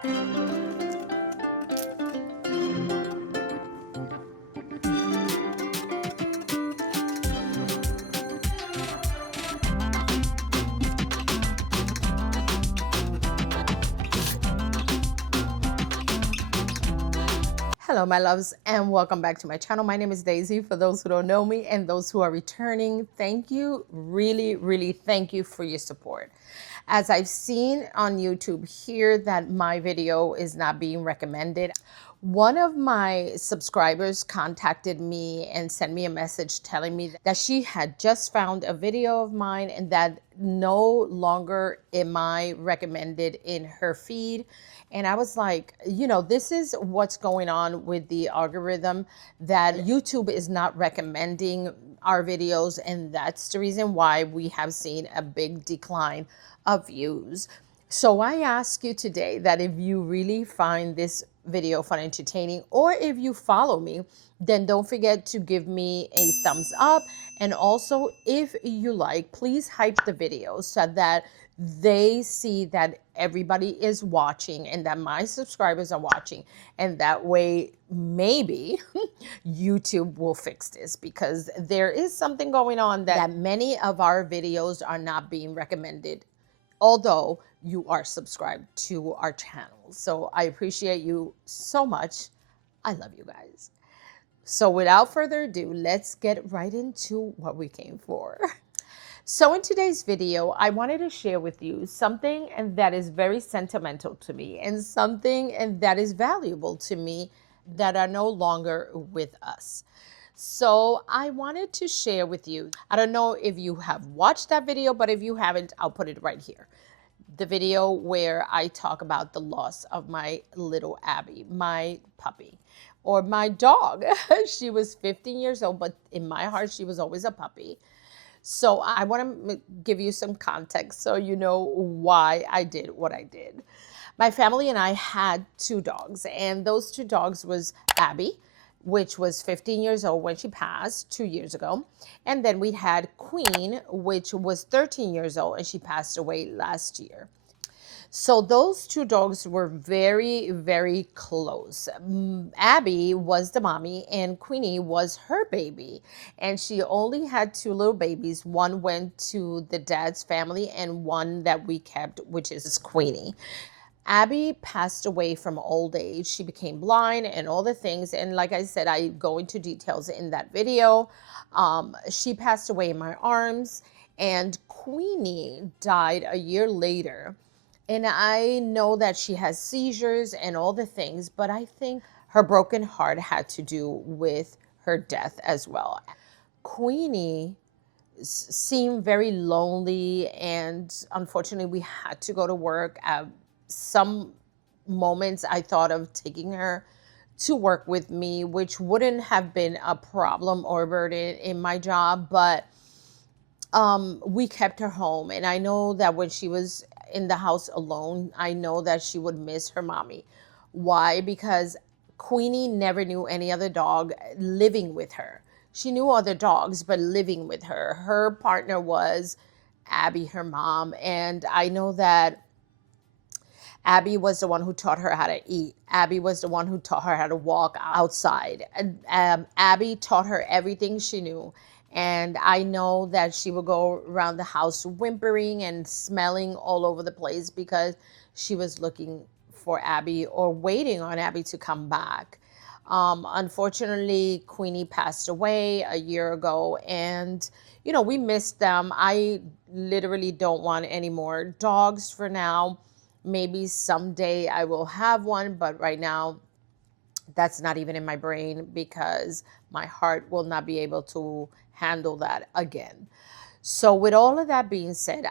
Hello, my loves, and welcome back to my channel. My name is Daisy. For those who don't know me and those who are returning, thank you. Really, really thank you for your support. As I've seen on YouTube here that my video is not being recommended, one of my subscribers contacted me and sent me a message telling me that she had just found a video of mine and that no longer am I recommended in her feed. And I was like, this is what's going on with the algorithm, that YouTube is not recommending our videos. And that's the reason why we have seen a big decline of views. So I ask you today that if you really find this video fun, entertaining, or if you follow me, then don't forget to give me a thumbs up. And also, if you like, please hype the video so that they see that everybody is watching and that my subscribers are watching. And that way, maybe YouTube will fix this, because there is something going on that many of our videos are not being recommended, although you are subscribed to our channel. So I appreciate you so much. I love you guys. So without further ado, let's get right into what we came for. So in today's video, I wanted to share with you something that is very sentimental to me and something that is valuable to me that are no longer with us. So I wanted to share with you, I don't know if you have watched that video, but if you haven't, I'll put it right here. The video where I talk about the loss of my little Abby, my puppy, or my dog. She was 15 years old, but in my heart, she was always a puppy. So I want to give you some context so you know why I did what I did. My family and I had two dogs, and those two dogs was Abby, which was 15 years old when she passed 2 years ago. And then we had Queen, which was 13 years old, and she passed away last year. So those two dogs were very, very close. Abby was the mommy and Queenie was her baby. And she only had two little babies. One went to the dad's family and one that we kept, which is Queenie. Abby passed away from old age. She became blind and all the things. And like I said, I go into details in that video. She passed away in my arms, and Queenie died a year later. And I know that she has seizures and all the things, but I think her broken heart had to do with her death as well. Queenie seemed very lonely, and unfortunately we had to go to work. Some moments I thought of taking her to work with me, which wouldn't have been a problem or a burden in my job, but we kept her home. And I know that when she was in the house alone, I know that she would miss her mommy. Why? Because Queenie never knew any other dog living with her. She knew other dogs, but living with her. Her partner was Abby, her mom. And I know that Abby was the one who taught her how to eat. Abby was the one who taught her how to walk outside. Abby taught her everything she knew. And I know that she would go around the house whimpering and smelling all over the place because she was looking for Abby or waiting on Abby to come back. Unfortunately, Queenie passed away a year ago, and we missed them. I literally don't want any more dogs for now. Maybe someday I will have one, but right now that's not even in my brain because my heart will not be able to handle that again. So with all of that being said,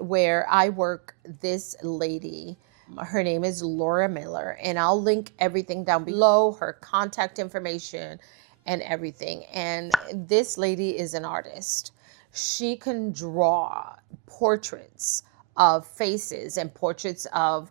where I work, this lady, her name is Laura Miller, and I'll link everything down below, her contact information and everything. And this lady is an artist. She can draw portraits of faces and portraits of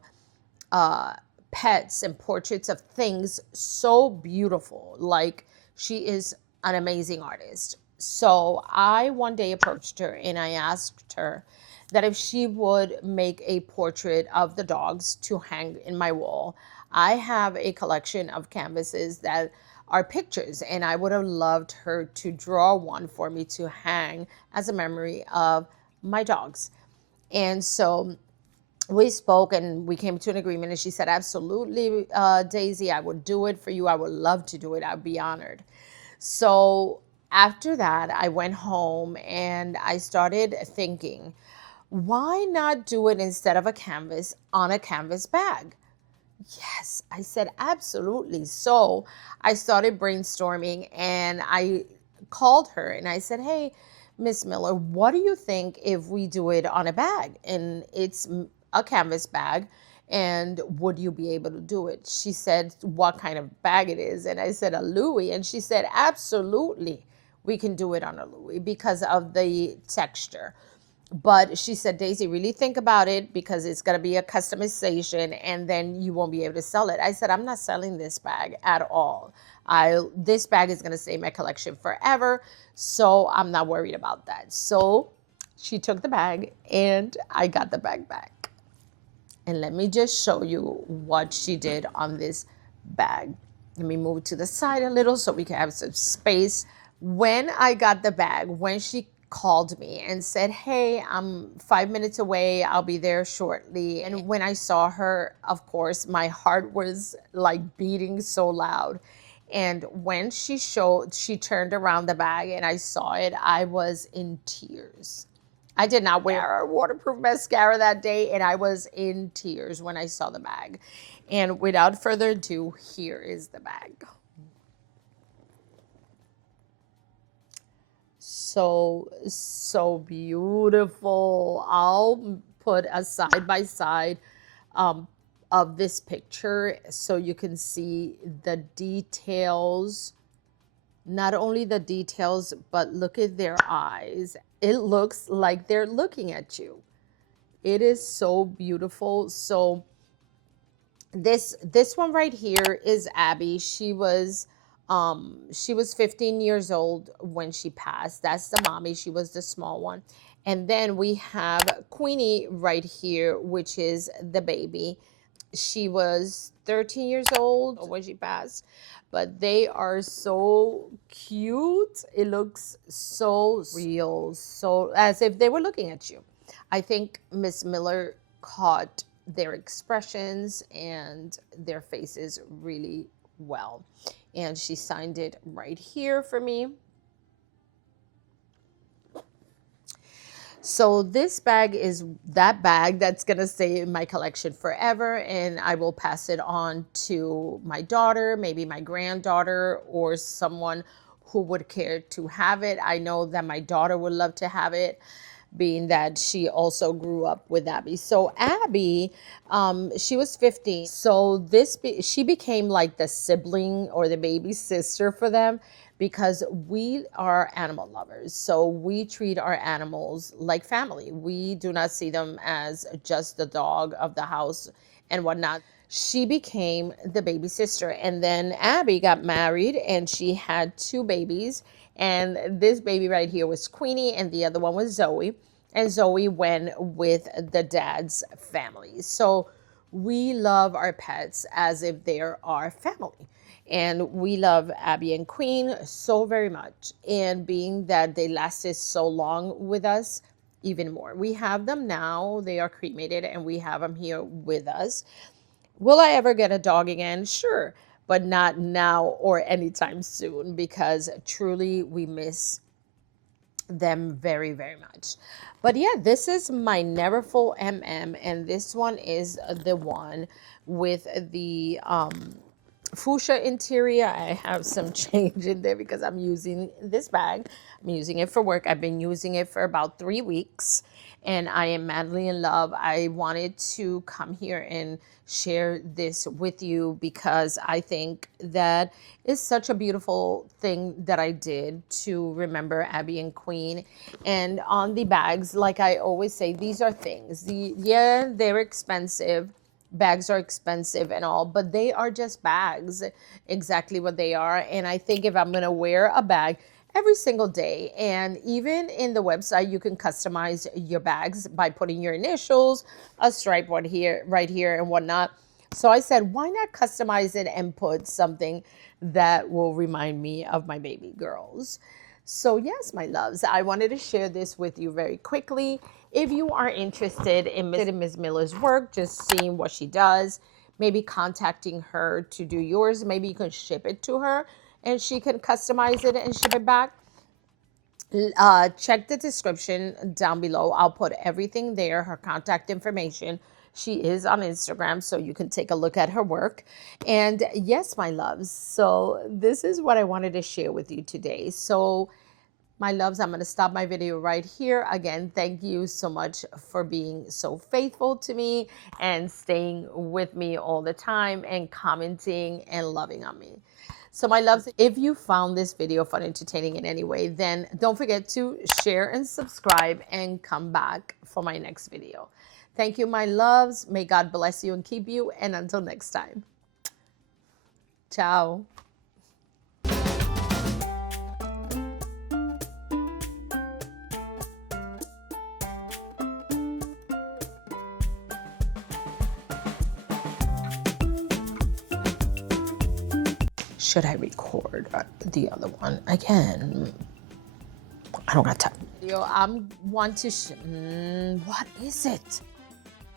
pets and portraits of things so beautiful. Like, she is an amazing artist. So I one day approached her and I asked her that if she would make a portrait of the dogs to hang in my wall. I have a collection of canvases that are pictures, and I would have loved her to draw one for me to hang as a memory of my dogs. And so we spoke and we came to an agreement, and she said, absolutely, Daisy, I would do it for you. I would love to do it. I'd be honored. So after that, I went home and I started thinking, why not do it instead of a canvas on a canvas bag? Yes, I said, absolutely. So I started brainstorming and I called her and I said, hey, Miss Miller, what do you think if we do it on a bag? And it's a canvas bag. And would you be able to do it? She said, what kind of bag it is? And I said, a Louis. And she said, absolutely, we can do it on a Louis because of the texture. But she said, Daisy, really think about it because it's going to be a customization and then you won't be able to sell it. I said, I'm not selling this bag at all. This bag is going to stay in my collection forever. So I'm not worried about that. So she took the bag and I got the bag back. And let me just show you what she did on this bag. Let me move to the side a little so we can have some space. When I got the bag, when she called me and said, hey, I'm 5 minutes away, I'll be there shortly. And when I saw her, of course, my heart was like beating so loud. And when she turned around the bag and I saw it, I was in tears. I did not wear a waterproof mascara that day, and I was in tears when I saw the bag. And without further ado, here is the bag. So beautiful. I'll put a side by side of this picture so you can see the details. Not only the details, but look at their eyes. It looks like they're looking at you. It is so beautiful. So this one right here is Abby. She was 15 years old when she passed. That's the mommy. She was the small one. And then we have Queenie right here, which is the baby. She was 13 years old when she passed, but they are so cute. It looks so real, so as if they were looking at you. I think Miss Miller caught their expressions and their faces really well. And she signed it right here for me. So this bag is that bag that's going to stay in my collection forever, and I will pass it on to my daughter, maybe my granddaughter, or someone who would care to have it. I know that my daughter would love to have it, being that she also grew up with Abby. So Abby, she was 15. So she became like the sibling or the baby sister for them, because we are animal lovers. So we treat our animals like family. We do not see them as just the dog of the house and whatnot. She became the baby sister. And then Abby got married and she had 2 babies. And this baby right here was Queenie and the other one was Zoe. And Zoe went with the dad's family. So we love our pets as if they're our family. And we love Abby and Queen so very much. And being that they lasted so long with us, even more. We have them now. They are cremated and we have them here with us. Will I ever get a dog again? Sure, but not now or anytime soon, because truly we miss them very, very much. But yeah, this is my Neverfull MM, and this one is the one with the fuchsia interior. I have some change in there because I'm using this bag. I'm using it for work. I've been using it for about 3 weeks and I am madly in love. I wanted to come here and share this with you because I think that it's such a beautiful thing that I did to remember Abby and Queen. And on the bags, like I always say, these are things. Yeah, they're expensive. Bags are expensive and all, but they are just bags, exactly what they are. And I think if I'm going to wear a bag, every single day. And even in the website, you can customize your bags by putting your initials, a stripe right here and whatnot. So I said, why not customize it and put something that will remind me of my baby girls? So yes, my loves, I wanted to share this with you very quickly. If you are interested in Ms. Miller's work, just seeing what she does, maybe contacting her to do yours, maybe you can ship it to her and she can customize it and ship it back. Check the description down below. I'll put everything there, her contact information. She is on Instagram, so you can take a look at her work. And yes, my loves, so this is what I wanted to share with you today. So my loves, I'm going to stop my video right here. Again, thank you so much for being so faithful to me and staying with me all the time and commenting and loving on me. So my loves, if you found this video fun, entertaining in any way, then don't forget to share and subscribe and come back for my next video. Thank you, my loves. May God bless you and keep you. And until next time. Ciao. Should I record the other one again? I don't got time. Want to what is it?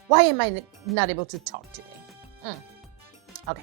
Why am I not able to talk today? Okay.